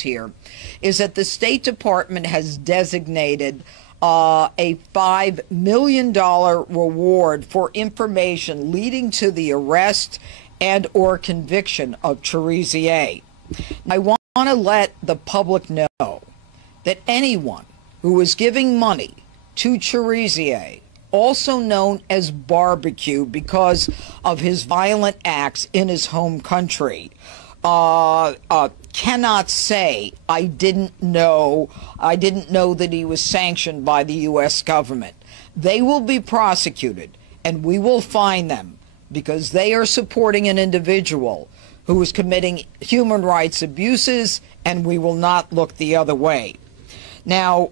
here is that the State Department has designated a $5 million reward for information leading to the arrest and or conviction of CHERISIER. I want to let the public know that anyone who is giving money to CHERISIER, also known as Barbecue because of his violent acts in his home country, cannot say, I didn't know that he was sanctioned by the U.S. government. They will be prosecuted, and we will fine them because they are supporting an individual who is committing human rights abuses, and we will not look the other way. Now,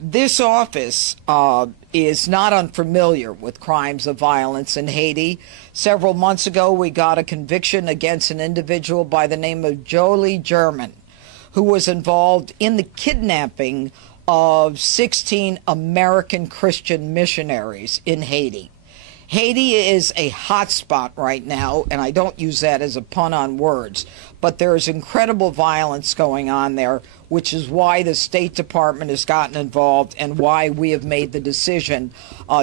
this office is not unfamiliar with crimes of violence in Haiti. Several months ago, we got a conviction against an individual by the name of Jolie German, who was involved in the kidnapping of 16 American Christian missionaries in Haiti. Haiti is a hot spot right now, and I don't use that as a pun on words, but there is incredible violence going on there, which is why the State Department has gotten involved and why we have made the decision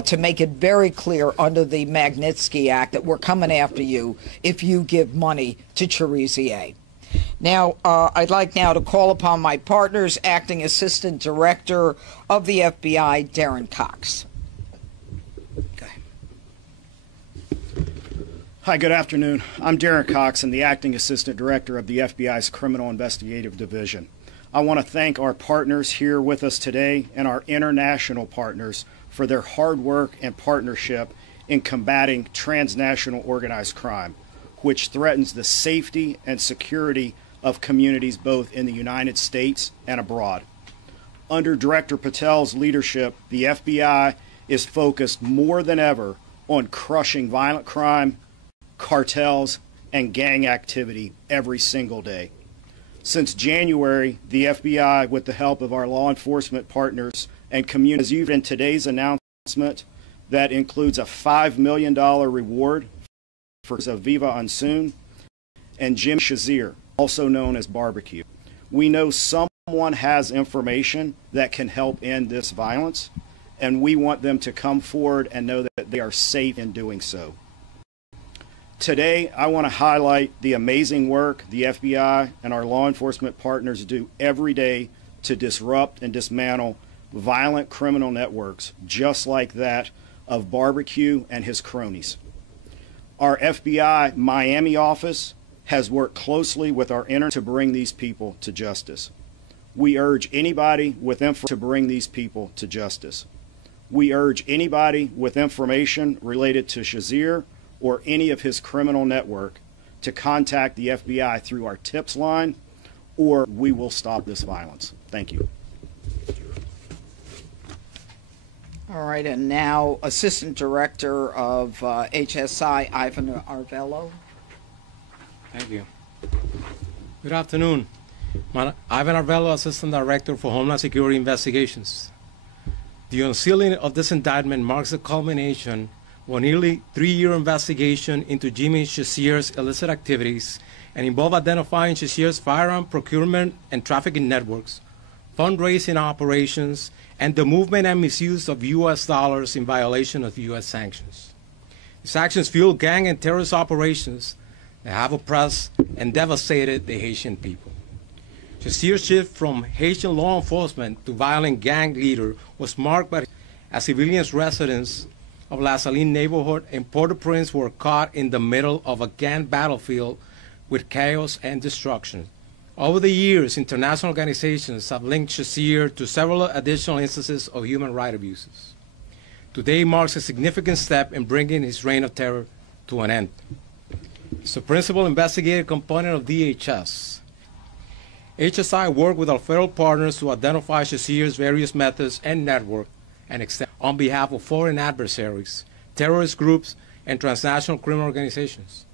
to make it very clear under the Magnitsky Act that we're coming after you if you give money to CHERISIER. Now, I'd like now to call upon my partners, Acting Assistant Director of the FBI, Darren Cox. Hi, good afternoon. I'm Darren Cox. I'm the Acting Assistant Director of the FBI's Criminal Investigative Division. I want to thank our partners here with us today and our international partners for their hard work and partnership in combating transnational organized crime, which threatens the safety and security of communities both in the United States and abroad. Under Director Patel's leadership, the FBI is focused more than ever on crushing violent crime, cartels, and gang activity every single day. Since January, the FBI, with the help of our law enforcement partners and community, has used in today's announcement that includes a $5 million reward for Viva Ansoon and Jim Shazier, also known as Barbecue. We know someone has information that can help end this violence, and we want them to come forward and know that they are safe in doing so. Today, I want to highlight the amazing work the FBI and our law enforcement partners do every day to disrupt and dismantle violent criminal networks, just like that of Barbecue and his cronies. Our FBI Miami office has worked closely with our to bring these people to justice. We urge anybody with information to bring these people to justice. We urge anybody with information related to Shazier or any of his criminal network to contact the FBI through our tips line, or we will stop this violence. Thank you. All right, and now Assistant Director of HSI, Ivan Arvello. Thank you. Good afternoon. Ivan Arvello, Assistant Director for Homeland Security Investigations. The unsealing of this indictment marks the culmination of a nearly 3-year investigation into Jimmy Shazier's illicit activities and involved identifying Shazier's firearm procurement and trafficking networks, fundraising operations, and the movement and misuse of U.S. dollars in violation of U.S. sanctions. These actions fuel gang and terrorist operations that have oppressed and devastated the Haitian people. Shazier's shift from Haitian law enforcement to violent gang leader was marked by as civilians residents of La Saline neighborhood in Port-au-Prince were caught in the middle of a gang battlefield with chaos and destruction. Over the years, international organizations have linked Shazier to several additional instances of human rights abuses. Today marks a significant step in bringing his reign of terror to an end. It's the principal investigative component of DHS. HSI worked with our federal partners to identify Shazier's various methods and network and extend on behalf of foreign adversaries, terrorist groups, and transnational criminal organizations.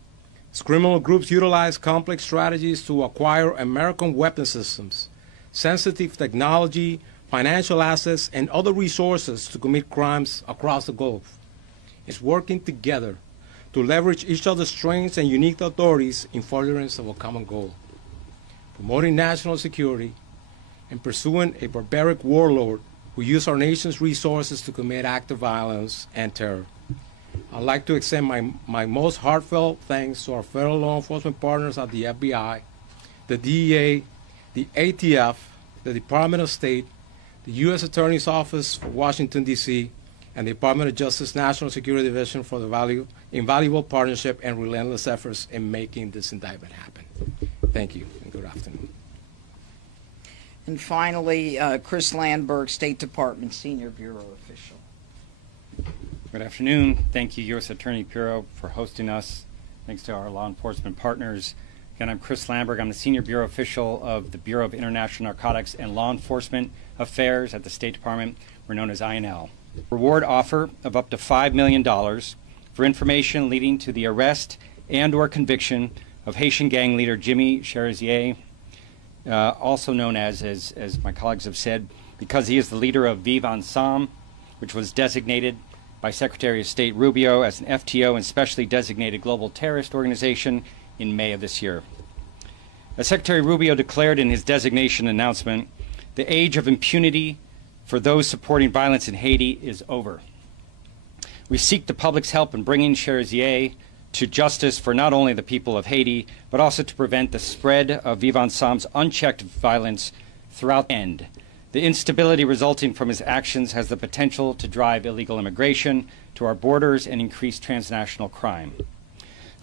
These criminal groups utilize complex strategies to acquire American weapon systems, sensitive technology, financial assets, and other resources to commit crimes across the globe. It's working together to leverage each other's strengths and unique authorities in furtherance of a common goal. promoting national security, and pursuing a barbaric warlord who used our nation's resources to commit acts of violence and terror. I'd like to extend my most heartfelt thanks to our federal law enforcement partners at the FBI, the DEA, the ATF, the Department of State, the U.S. Attorney's Office for Washington, D.C., and the Department of Justice National Security Division for the invaluable partnership and relentless efforts in making this indictment happen. Thank you, and good afternoon. And finally, Chris Landberg, State Department Senior Bureau Official. Good afternoon. Thank you, U.S. Attorney Bureau, for hosting us. Thanks to our law enforcement partners. Again, I'm Chris Landberg. I'm the Senior Bureau Official of the Bureau of International Narcotics and Law Enforcement Affairs at the State Department. We're known as INL. Reward offer of up to $5 million for information leading to the arrest and or conviction of Haitian gang leader Jimmy CHERISIER, also known as my colleagues have said, because he is the leader of Vivre Ensemble, which was designated by Secretary of State Rubio as an FTO and specially designated global terrorist organization in May of this year. As Secretary Rubio declared in his designation announcement, the age of impunity for those supporting violence in Haiti is over. We seek the public's help in bringing CHERISIER to justice for not only the people of Haiti, but also to prevent the spread of Vivre Ensemble's unchecked violence throughout the end. The instability resulting from his actions has the potential to drive illegal immigration to our borders and increase transnational crime.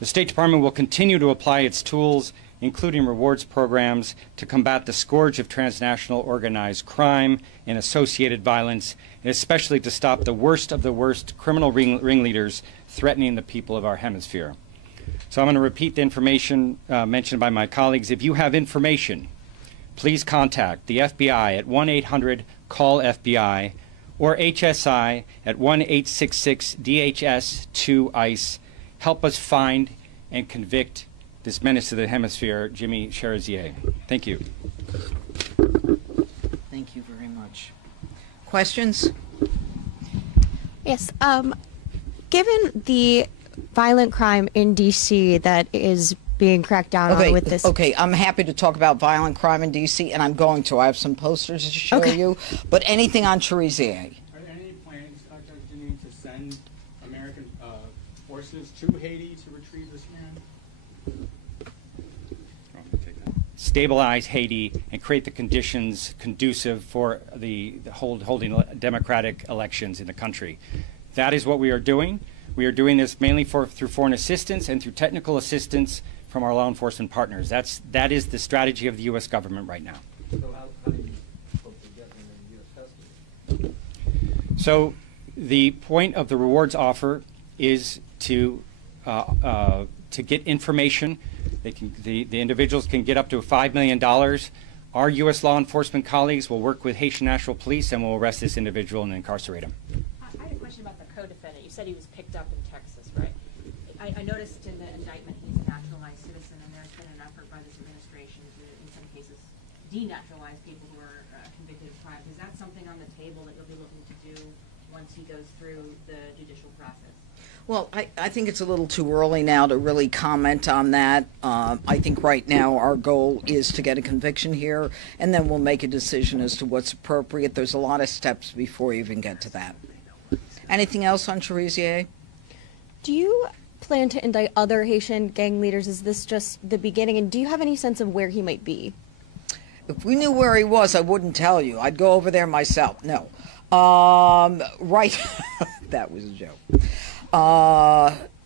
The State Department will continue to apply its tools, including rewards programs, to combat the scourge of transnational organized crime and associated violence, and especially to stop the worst of the worst criminal ringleaders threatening the people of our hemisphere. So I'm going to repeat the information mentioned by my colleagues. If you have information, please contact the FBI at 1-800-CALL-FBI or HSI at 1-866-DHS-2-ICE. Help us find and convict this menace to the hemisphere, Jimmy CHERISIER. Thank you. Thank you very much. Questions? Yes. Given the violent crime in D.C. that is being cracked down on with this. Okay, I'm happy to talk about violent crime in D.C., and I'm going to. I have some posters to show you. But anything on CHERISIER? Are there any plans, Dr. Janine, to send American forces to Haiti to retrieve this man? Stabilize Haiti and create the conditions conducive for holding democratic elections in the country. That is what we are doing. We are doing this mainly through foreign assistance and through technical assistance from our law enforcement partners. That is the strategy of the U.S. government right now. So how do you hope to get them in U.S. custody? So the point of the rewards offer is to get information. The individuals can get up to $5 million. Our U.S. law enforcement colleagues will work with Haitian National Police and will arrest this individual and incarcerate him. I had a question about the co-defendant. You said he was picked up in Texas, right? I noticed in the indictment he's a naturalized citizen, and there's been an effort by this administration to, in some cases, denaturalize people who are convicted of crimes. Is that something on the table that you'll be looking to do once he goes through the judicial process? Well, I think it's a little too early now to really comment on that. I think right now our goal is to get a conviction here, and then we'll make a decision as to what's appropriate. There's a lot of steps before you even get to that. Anything else on CHERISIER? Do you plan to indict other Haitian gang leaders? Is this just the beginning? And do you have any sense of where he might be? If we knew where he was, I wouldn't tell you. I'd go over there myself. No. Right. That was a joke.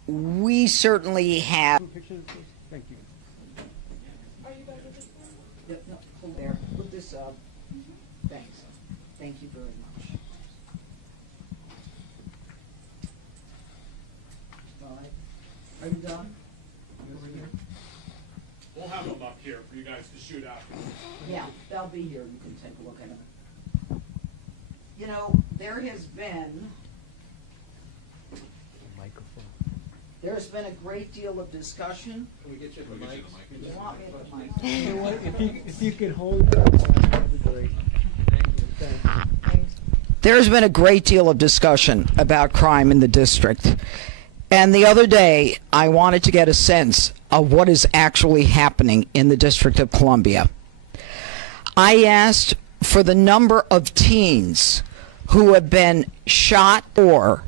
We certainly have. Thank you. Yep, no, hold there. Put this up. Thanks. Thank you very much. All right. Are you done? Over here? We'll have them up here for you guys to shoot after. Yeah, they'll be here. You can take a look at them. You know, there has been. There's been a great deal of discussion. Can we get you the mic? You want me at the mic? You know what? If you could hold it, that'd be great. Thank you. There's been a great deal of discussion about crime in the district. And the other day, I wanted to get a sense of what is actually happening in the District of Columbia. I asked for the number of teens who have been shot, or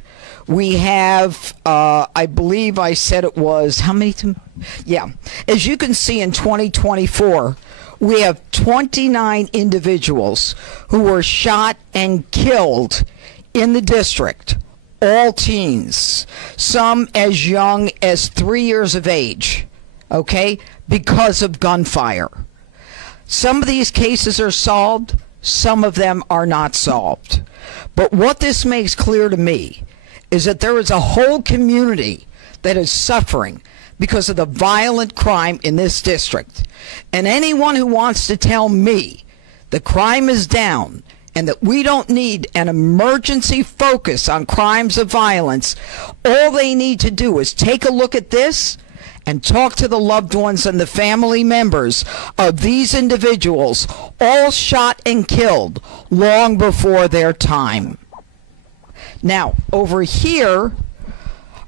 we have, I believe I said it was, how many? Yeah. As you can see in 2024, we have 29 individuals who were shot and killed in the district, all teens, some as young as 3 years of age, okay, because of gunfire. Some of these cases are solved, some of them are not solved. But what this makes clear to me is that there is a whole community that is suffering because of the violent crime in this district. And anyone who wants to tell me the crime is down and that we don't need an emergency focus on crimes of violence, all they need to do is take a look at this and talk to the loved ones and the family members of these individuals, all shot and killed long before their time. Now, over here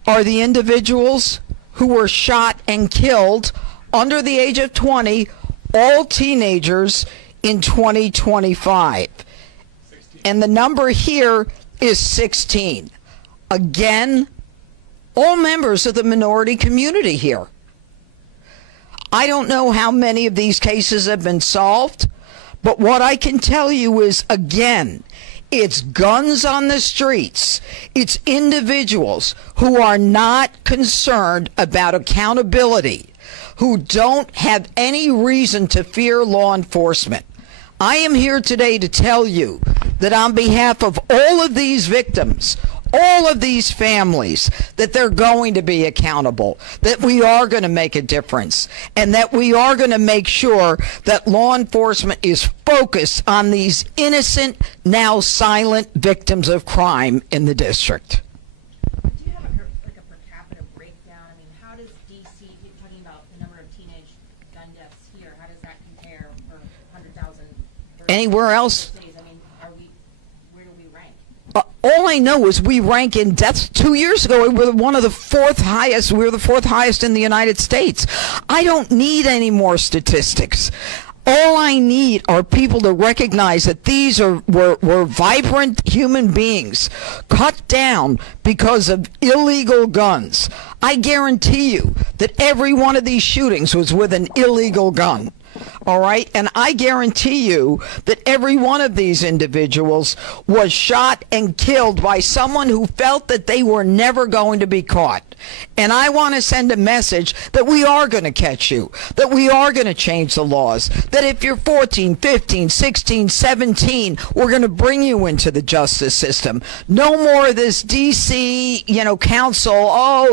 are the individuals who were shot and killed under the age of 20, all teenagers in 2025. 16. And the number here is 16. Again, all members of the minority community here. I don't know how many of these cases have been solved, but what I can tell you is, again, it's guns on the streets. It's individuals who are not concerned about accountability, who don't have any reason to fear law enforcement. I am here today to tell you that on behalf of all of these victims, all of these families, that they're going to be accountable, that we are going to make a difference, and that we are going to make sure that law enforcement is focused on these innocent, now silent victims of crime in the district. Do you have a per capita breakdown? I mean, how does D.C., talking about the number of teenage gun deaths here, how does that compare for 100,000? Anywhere else? All I know is we rank in deaths. 2 years ago, we were one of the fourth highest. We were the fourth highest in the United States. I don't need any more statistics. All I need are people to recognize that these were vibrant human beings cut down because of illegal guns. I guarantee you that every one of these shootings was with an illegal gun. All right, and I guarantee you that every one of these individuals was shot and killed by someone who felt that they were never going to be caught. And I want to send a message that we are going to catch you, that we are going to change the laws, that if you're 14, 15, 16, 17, we're going to bring you into the justice system. No more of this D.C., council,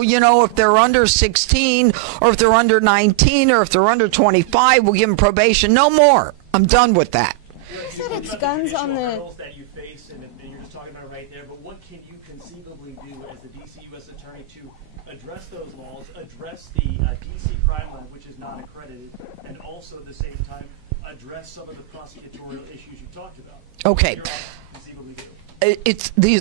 if they're under 16 or if they're under 19 or if they're under 25, we'll give them probation. No more. I'm done with that. You said it's guns on the hurdles that you face, and you're just talking about it right there. But what can you conceivably do as the D.C. U.S. Attorney to address those laws, address the D.C. crime lab, which is not accredited, and also at the same time address some of the prosecutorial issues you talked about? Okay. Conceivably do?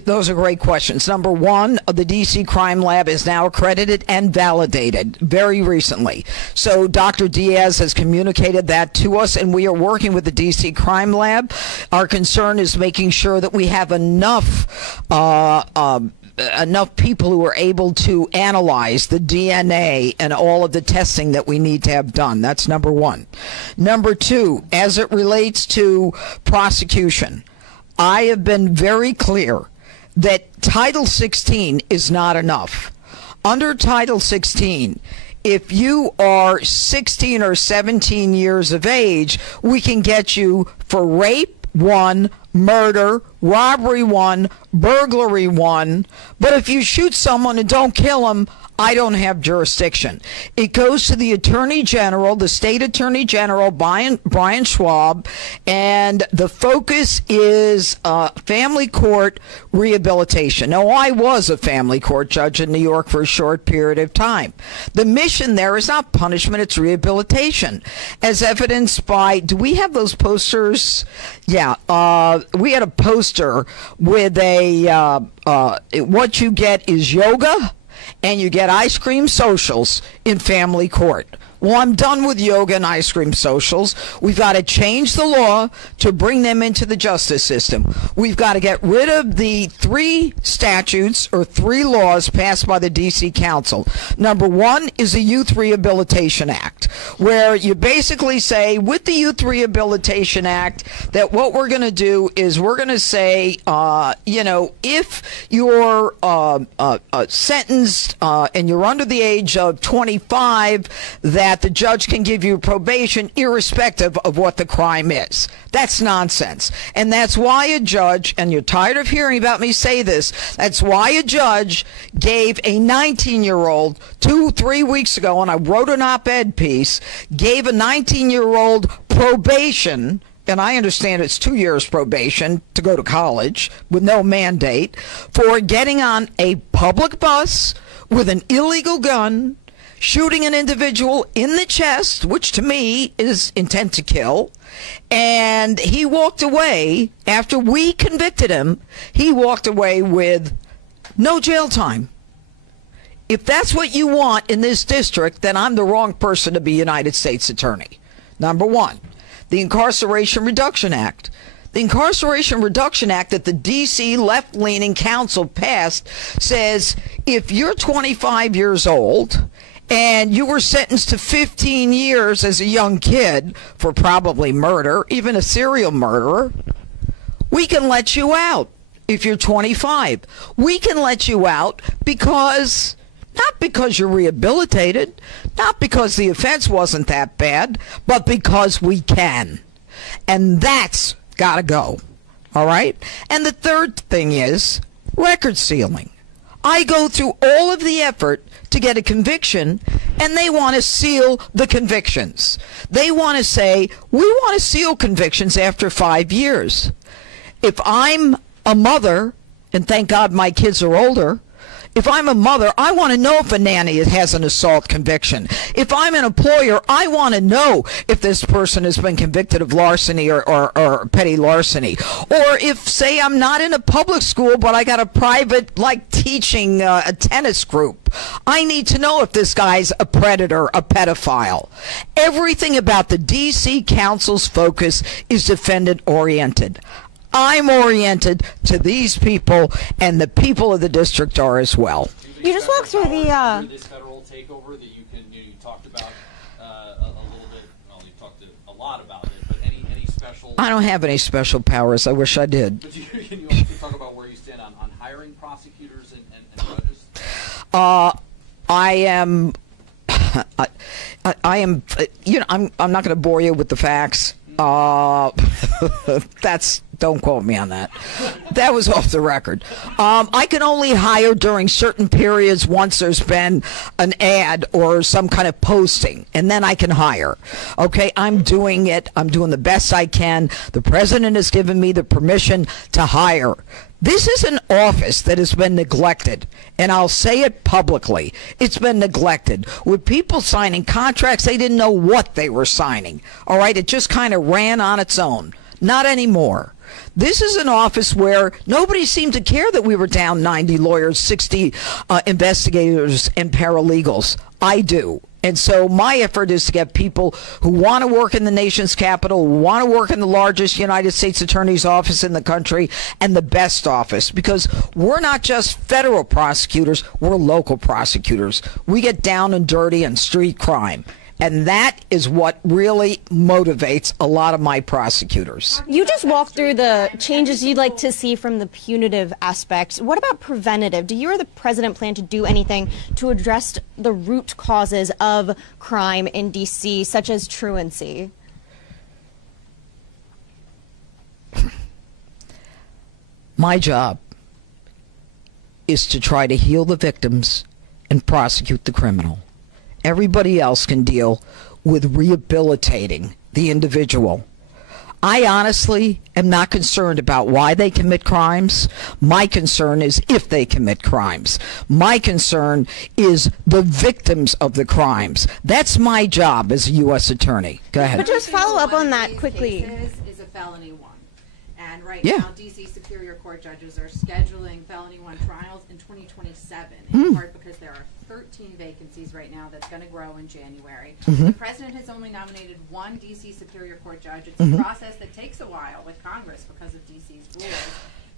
Those are great questions. Number one, the D.C. Crime Lab is now accredited and validated very recently. So Dr. Diaz has communicated that to us, and we are working with the D.C. Crime Lab. Our concern is making sure that we have enough people who are able to analyze the DNA and all of the testing that we need to have done. That's number one. Number two, as it relates to prosecution, I have been very clear that Title 16 is not enough. Under Title 16, if you are 16 or 17 years of age, we can get you for rape 1, murder, robbery 1, burglary 1. But if you shoot someone and don't kill them, I don't have jurisdiction. It goes to the Attorney General, the State Attorney General, Brian Schwab, and the focus is family court rehabilitation. Now, I was a family court judge in New York for a short period of time. The mission there is not punishment, it's rehabilitation, as evidenced by, do we have those posters? Yeah, we had a poster with what you get is yoga, and you get ice cream socials in family court. Well, I'm done with yoga and ice cream socials. We've got to change the law to bring them into the justice system. We've got to get rid of the 3 statutes or 3 laws passed by the D.C. Council. Number 1 is the Youth Rehabilitation Act, where you basically say with the Youth Rehabilitation Act that what we're going to do is we're going to say, if you're sentenced and you're under the age of 25, that the judge can give you probation irrespective of what the crime is. That's nonsense. And that's why a judge, and you're tired of hearing about me say this, that's why a judge gave a 19-year-old 2-3 weeks ago, and I wrote an op-ed piece, gave a 19-year-old probation, and I understand it's 2 years probation to go to college with no mandate, for getting on a public bus with an illegal gun, shooting an individual in the chest, which to me is intent to kill. And he walked away, after we convicted him, he walked away with no jail time. If that's what you want in this district, then I'm the wrong person to be United States Attorney. Number 1, the Incarceration Reduction Act. The Incarceration Reduction Act that the D.C. left-leaning council passed says if you're 25 years old and you were sentenced to 15 years as a young kid for probably murder, even a serial murderer, we can let you out if you're 25. We can let you out because, not because you're rehabilitated, not because the offense wasn't that bad, but because we can. And that's got to go. All right? And the third thing is record sealing. I go through all of the effort to get a conviction, and they want to seal the convictions. They want to say, we want to seal convictions after 5 years. If I'm a mother, and thank God my kids are older, if I'm a mother, I want to know if a nanny has an assault conviction. If I'm an employer, I want to know if this person has been convicted of larceny or petty larceny. Or if, say, I'm not in a public school, but I got a private, like, teaching a tennis group. I need to know if this guy's a predator, a pedophile. Everything about the D.C. Council's focus is defendant-oriented. I'm oriented to these people, and the people of the district are as well. You just walked through the this federal takeover that you talked about a little bit. Well, you talked a lot about it, but any special? I don't have any special powers. I wish I did. But can you also talk about where you stand on hiring prosecutors and judges? I am. I am. I'm not going to bore you with the facts. Don't quote me on that. That was off the record. I can only hire during certain periods once there's been an ad or some kind of posting, and then I can hire. Okay, I'm doing it. I'm doing the best I can. The president has given me the permission to hire. This is an office that has been neglected, and I'll say it publicly. It's been neglected. With people signing contracts, they didn't know what they were signing. All right, it just kind of ran on its own. Not anymore. This is an office where nobody seemed to care that we were down 90 lawyers, 60 investigators, and paralegals. I do. And so my effort is to get people who want to work in the nation's capital, who want to work in the largest United States Attorney's office in the country, and the best office, because we're not just federal prosecutors, we're local prosecutors. We get down and dirty on street crime. And that is what really motivates a lot of my prosecutors. You just walked through the changes you'd like to see from the punitive aspects. What about preventative? Do you or the president plan to do anything to address the root causes of crime in D.C., such as truancy? My job is to try to heal the victims and prosecute the criminal. Everybody else can deal with rehabilitating the individual. I honestly am not concerned about why they commit crimes. My concern is if they commit crimes. My concern is the victims of the crimes. That's my job as a U.S. attorney. Go ahead. But just follow up on that quickly. Is a felony one. And right Yeah. now, D.C. Superior Court judges are scheduling felony one trials in 2027, in part because there are 13 vacancies right now that's going to grow in January. The president has only nominated one D.C. Superior Court judge. It's a process that takes a while with Congress because of D.C.'s rules.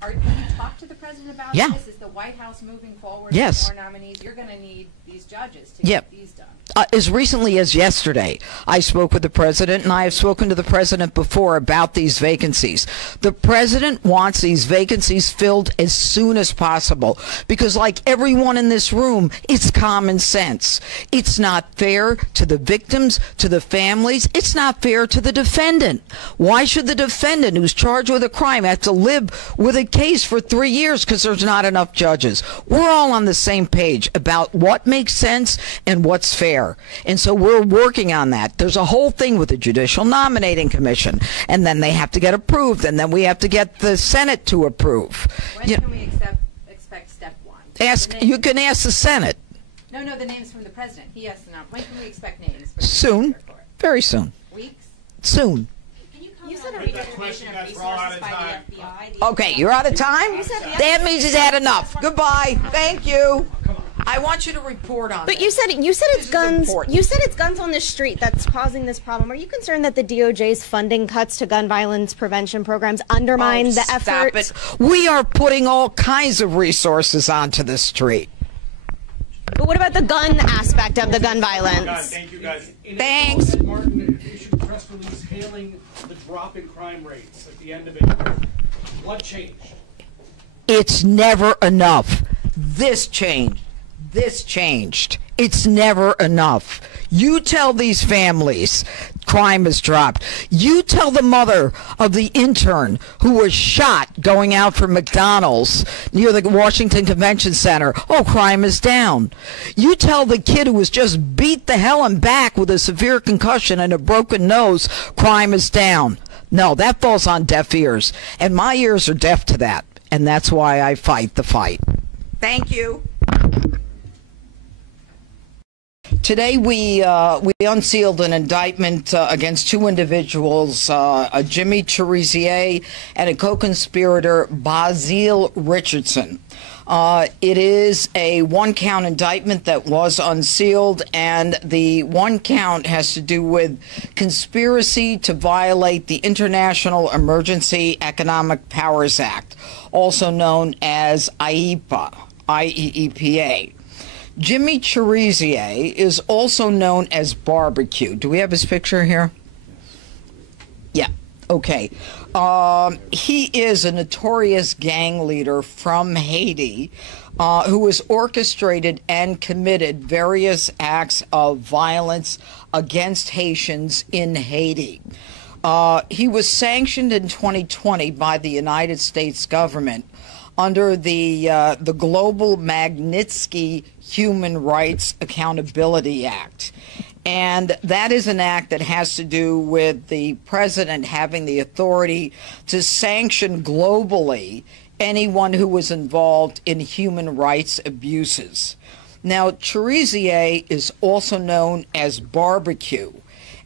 Have you talked to the president about this? Is the White House moving forward with more nominees? You're going to need these judges to get these done. As recently as yesterday, I spoke with the president, and I have spoken to the president before about these vacancies. The president wants these vacancies filled as soon as possible because, like everyone in this room, it's common sense. It's not fair to the victims, to the families. It's not fair to the defendant. Why should the defendant who's charged with a crime have to live with a case for 3 years because there's not enough judges? We're all on the same page about what makes sense and what's fair. And so we're working on that. There's a whole thing with the Judicial Nominating Commission, and then they have to get approved, and then we have to get the Senate to approve. When can we expect step one? You can ask the Senate. No, the names from the president. He has to know. When can we expect names? For Soon. Very soon. Weeks? Soon. You said a redistribution of resources by the FBI. Okay, you're out of time? That means he's had enough. Goodbye. Thank you. I want you to report on But this. you said it's guns. Important. You said it's guns on the street that's causing this problem. Are you concerned that the DOJ's funding cuts to gun violence prevention programs undermine the effort? Stop it. We are putting all kinds of resources onto the street. But what about the gun aspect of the gun violence? Thank you, guys. Thanks. Martin issued a press release hailing the drop in crime rates at the end of it. What changed? It's never enough. This changed. This changed. It's never enough. You tell these families crime has dropped. You tell the mother of the intern who was shot going out from McDonald's near the Washington Convention Center, oh, crime is down. You tell the kid who was just beat the hell and back with a severe concussion and a broken nose, crime is down. No, that falls on deaf ears. And my ears are deaf to that. And that's why I fight the fight. Thank you. Today we unsealed an indictment against two individuals, Jimmy Cherisier and a co-conspirator, Basil Richardson. It is a one-count indictment that was unsealed, and the one count has to do with conspiracy to violate the International Emergency Economic Powers Act, also known as IEPA, IEEPA. Jimmy Cherisier is also known as Barbecue. Do we have his picture here? Yeah. Okay. He is a notorious gang leader from Haiti who has orchestrated and committed various acts of violence against Haitians in Haiti. He was sanctioned in 2020 by the United States government under the Global Magnitsky Human Rights Accountability Act. And that is an act that has to do with the president having the authority to sanction globally anyone who was involved in human rights abuses. Now, Cherisier is also known as Barbecue,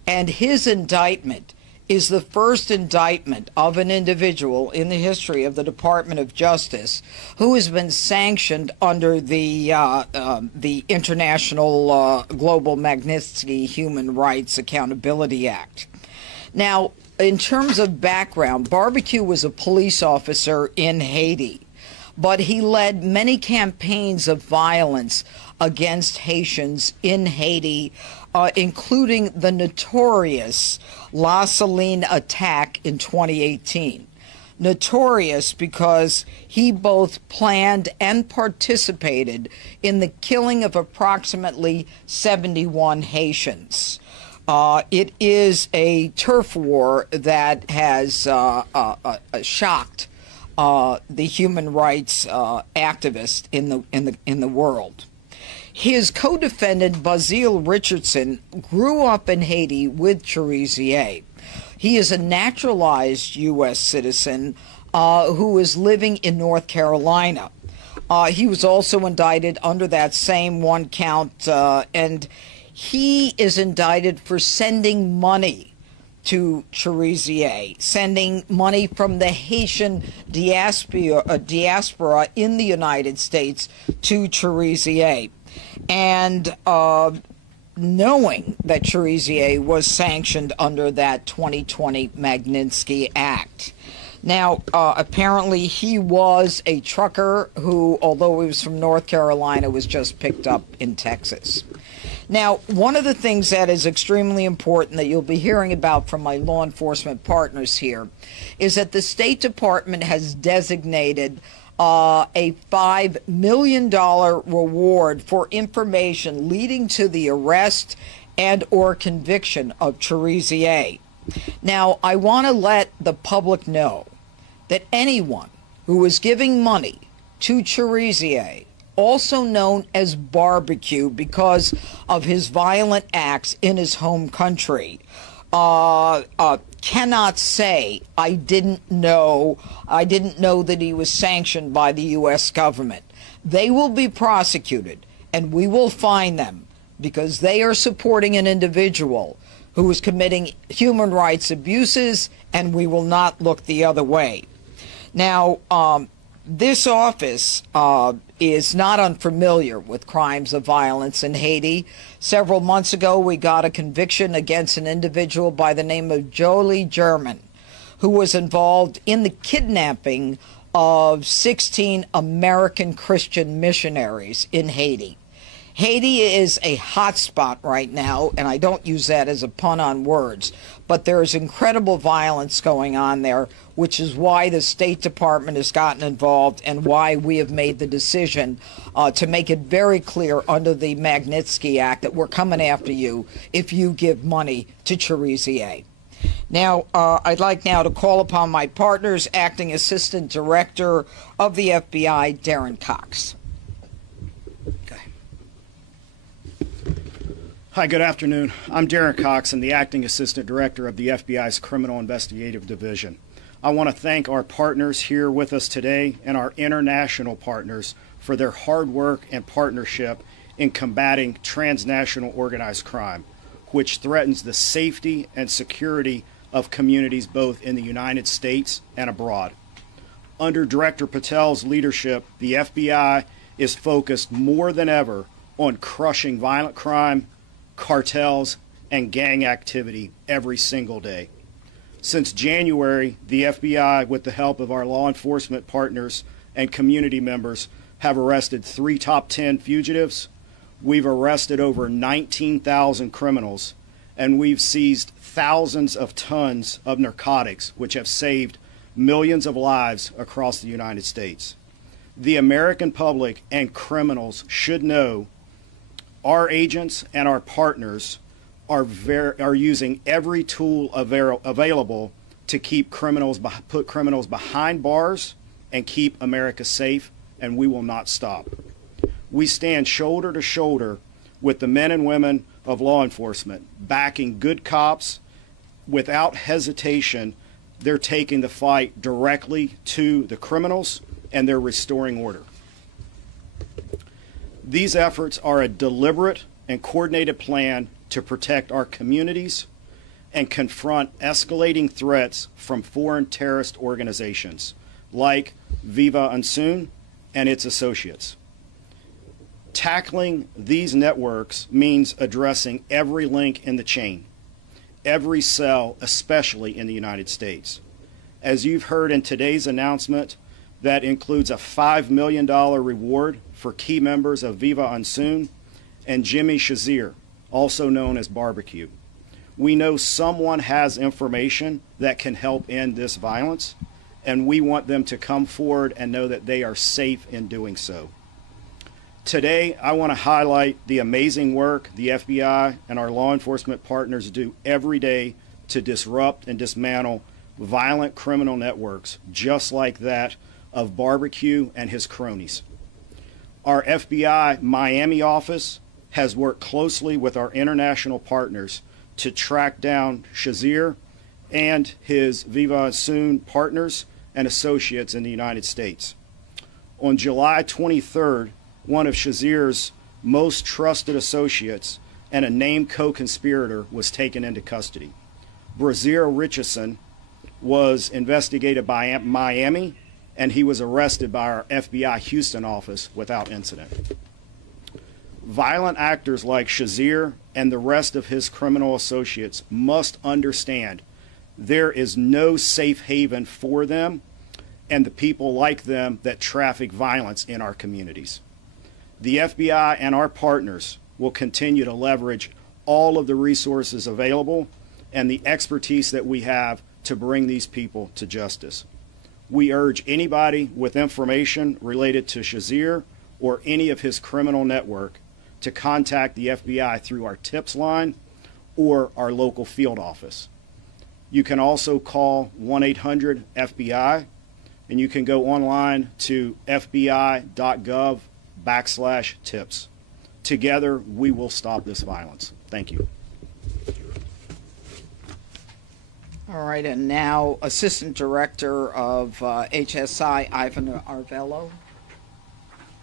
and his indictment is the first indictment of an individual in the history of the Department of Justice who has been sanctioned under the International Global Magnitsky Human Rights Accountability Act. Now, in terms of background, Barbecue was a police officer in Haiti, but he led many campaigns of violence against Haitians in Haiti, including the notorious La Saline attack in 2018. Notorious because he both planned and participated in the killing of approximately 71 Haitians. It is a turf war that has shocked the human rights activists in the world. His co-defendant, Basil Richardson, grew up in Haiti with Cherisier. He is a naturalized U.S. citizen who is living in North Carolina. He was also indicted under that same one count, and he is indicted for sending money to Cherisier, sending money from the Haitian diaspora in the United States to Cherisier. And knowing that Cherisier was sanctioned under that 2020 Magnitsky Act. Now, apparently he was a trucker who, although he was from North Carolina, was just picked up in Texas. Now, one of the things that is extremely important that you'll be hearing about from my law enforcement partners here is that the State Department has designated a $5 million reward for information leading to the arrest and or conviction of Cherisier. Now, I want to let the public know that anyone who is giving money to Cherisier, also known as Barbecue because of his violent acts in his home country, cannot say, I didn't know that he was sanctioned by the U.S. government. They will be prosecuted, and we will fine them because they are supporting an individual who is committing human rights abuses, and we will not look the other way. Now, this office is not unfamiliar with crimes of violence in Haiti. Several months ago, we got a conviction against an individual by the name of Jolie German, who was involved in the kidnapping of 16 American Christian missionaries in Haiti. Haiti is a hot spot right now, and I don't use that as a pun on words, but there is incredible violence going on there, which is why the State Department has gotten involved and why we have made the decision to make it very clear under the Magnitsky Act that we're coming after you if you give money to Cherisier. Now, I'd like now to call upon my partners, Acting Assistant Director of the FBI, Darren Cox. Hi, good afternoon. I'm Darren Cox. I'm the Acting Assistant Director of the FBI's Criminal Investigative Division. I want to thank our partners here with us today and our international partners for their hard work and partnership in combating transnational organized crime, which threatens the safety and security of communities both in the United States and abroad. Under Director Patel's leadership, the FBI is focused more than ever on crushing violent crime, cartels, and gang activity every single day. Since January, the FBI, with the help of our law enforcement partners and community members, have arrested 3 top 10 fugitives. We've arrested over 19,000 criminals, and we've seized thousands of tons of narcotics, which have saved millions of lives across the United States. The American public and criminals should know our agents and our partners are using every tool available to keep put criminals behind bars and keep America safe, and we will not stop. We stand shoulder to shoulder with the men and women of law enforcement, backing good cops. Without hesitation, they're taking the fight directly to the criminals, and they're restoring order. These efforts are a deliberate and coordinated plan to protect our communities and confront escalating threats from foreign terrorist organizations like Viva Unsoon and its associates. Tackling these networks means addressing every link in the chain, every cell, especially in the United States. As you've heard in today's announcement, that includes a $5 million reward for key members of Viva Unsoon and Jimmy Shazier, also known as Barbecue. We know someone has information that can help end this violence, and we want them to come forward and know that they are safe in doing so. Today, I want to highlight the amazing work the FBI and our law enforcement partners do every day to disrupt and dismantle violent criminal networks, just like that of Barbecue and his cronies. Our FBI Miami office has worked closely with our international partners to track down Shazier and his Viva Unsoon partners and associates in the United States. On July 23rd, one of Shazier's most trusted associates and a named co-conspirator was taken into custody. Brazier Richardson was investigated by Miami, and he was arrested by our FBI Houston office without incident. Violent actors like Cherisierer and the rest of his criminal associates must understand there is no safe haven for them and the people like them that traffic violence in our communities. The FBI and our partners will continue to leverage all of the resources available and the expertise that we have to bring these people to justice. We urge anybody with information related to Cherisierer or any of his criminal network to contact the FBI through our tips line or our local field office. You can also call 1-800-FBI, and you can go online to fbi.gov/tips. Together, we will stop this violence. Thank you. All right, and now Assistant Director of HSI, Ivan Arvello.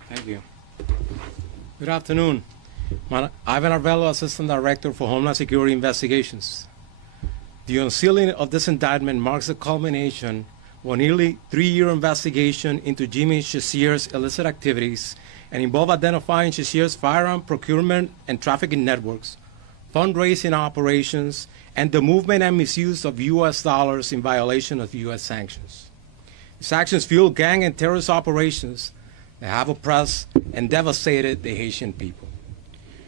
Thank you. Good afternoon. Ivan Arvello, Assistant Director for Homeland Security Investigations. The unsealing of this indictment marks the culmination of a nearly 3-year investigation into Jimmy Cherisier's illicit activities and involved identifying Cherisier's firearm procurement and trafficking networks, fundraising operations, and the movement and misuse of U.S. dollars in violation of U.S. sanctions. These actions fuel gang and terrorist operations that have oppressed and devastated the Haitian people.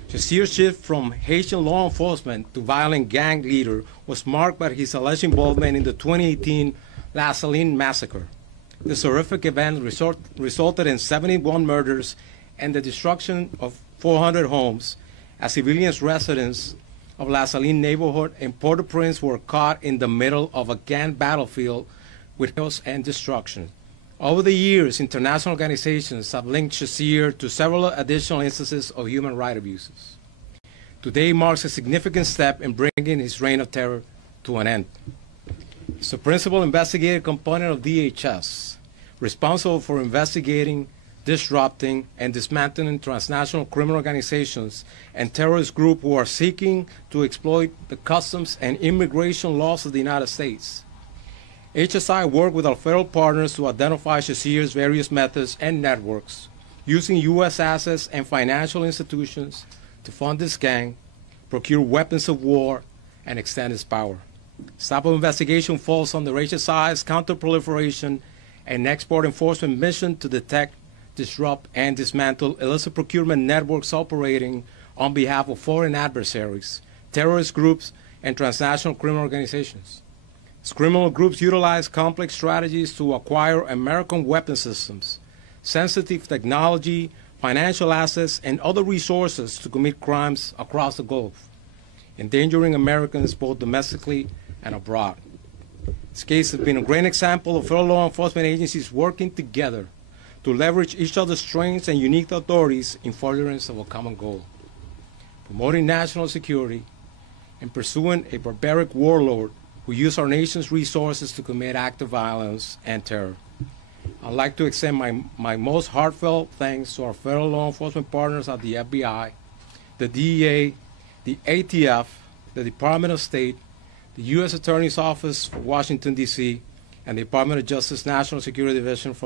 Cherisier's shift from Haitian law enforcement to violent gang leader was marked by his alleged involvement in the 2018 La Saline massacre. This horrific event resulted in 71 murders and the destruction of 400 homes as civilians residents of La Saline neighborhood in Port-au-Prince were caught in the middle of a gang battlefield with chaos and destruction. Over the years, international organizations have linked Cherisierer to several additional instances of human rights abuses. Today marks a significant step in bringing his reign of terror to an end. He's the principal investigative component of DHS, responsible for investigating, disrupting, and dismantling transnational criminal organizations and terrorist groups who are seeking to exploit the customs and immigration laws of the United States. HSI worked with our federal partners to identify Cherisier's various methods and networks, using U.S. assets and financial institutions to fund this gang, procure weapons of war, and extend its power. This type of investigation falls under HSI's counterproliferation and export enforcement mission to detect, disrupt, and dismantle illicit procurement networks operating on behalf of foreign adversaries, terrorist groups, and transnational criminal organizations. These criminal groups utilize complex strategies to acquire American weapon systems, sensitive technology, financial assets, and other resources to commit crimes across the globe, endangering Americans both domestically and abroad. This case has been a great example of federal law enforcement agencies working together to leverage each other's strengths and unique authorities in furtherance of a common goal, promoting national security and pursuing a barbaric warlord who used our nation's resources to commit acts of violence and terror. I'd like to extend my most heartfelt thanks to our federal law enforcement partners at the FBI, the DEA, the ATF, the Department of State, the U.S. Attorney's Office for Washington, D.C., and the Department of Justice National Security Division for